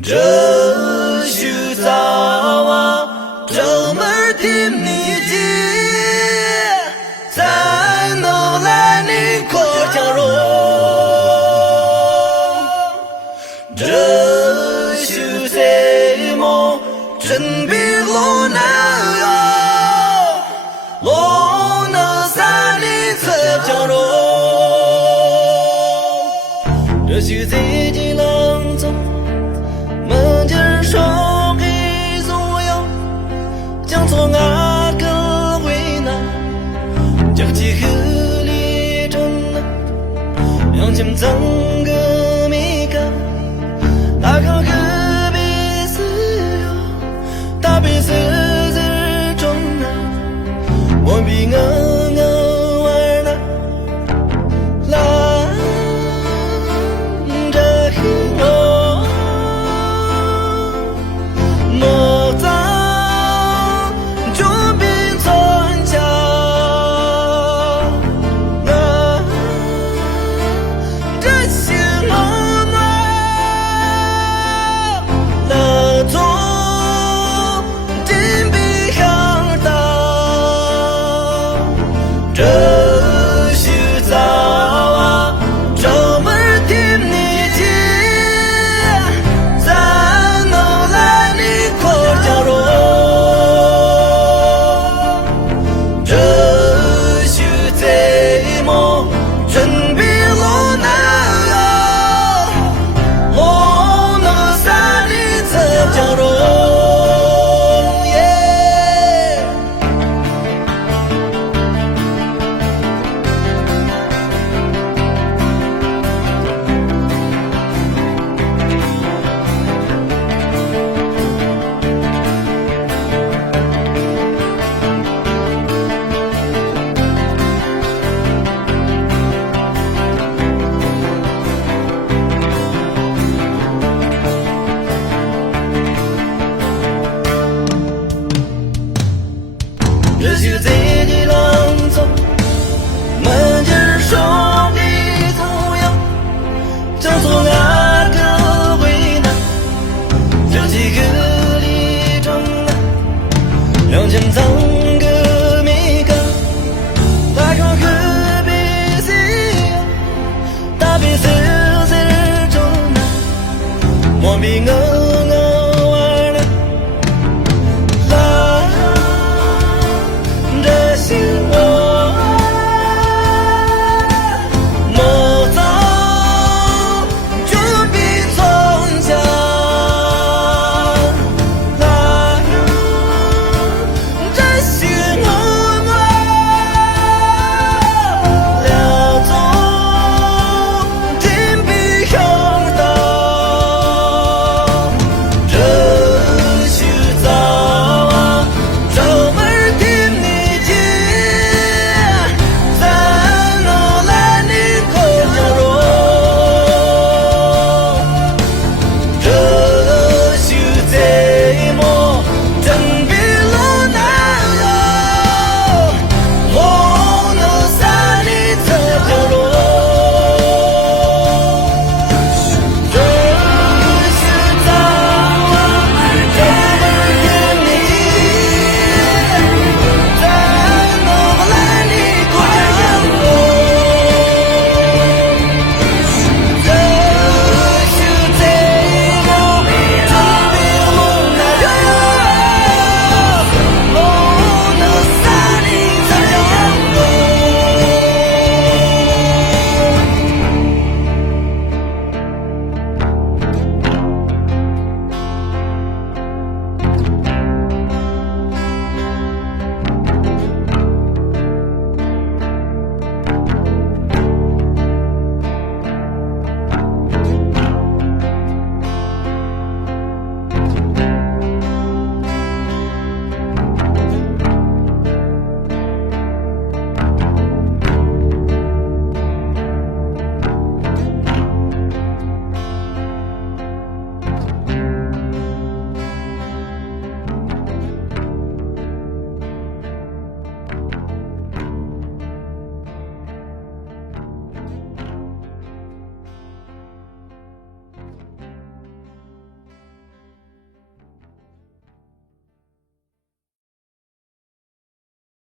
这许早啊，这门的你的，才能来你可相容。这许谁梦真比罗难啊，罗能三里才相容。这许谁的浪走。门前双黑左右，将错阿哥为难，将其合理真难，两千曾个米干，大康何必死哟，大比死之中难，我比我玩难，来这我。莫藏中兵存强，这心我暖，那种金币行当，这许早啊，这门的你的。这许贼的浪走，门前双臂头摇，将错阿哥为难，将其合理正难，两千藏个米干，大康何必死呀，大比死死中难，我比我。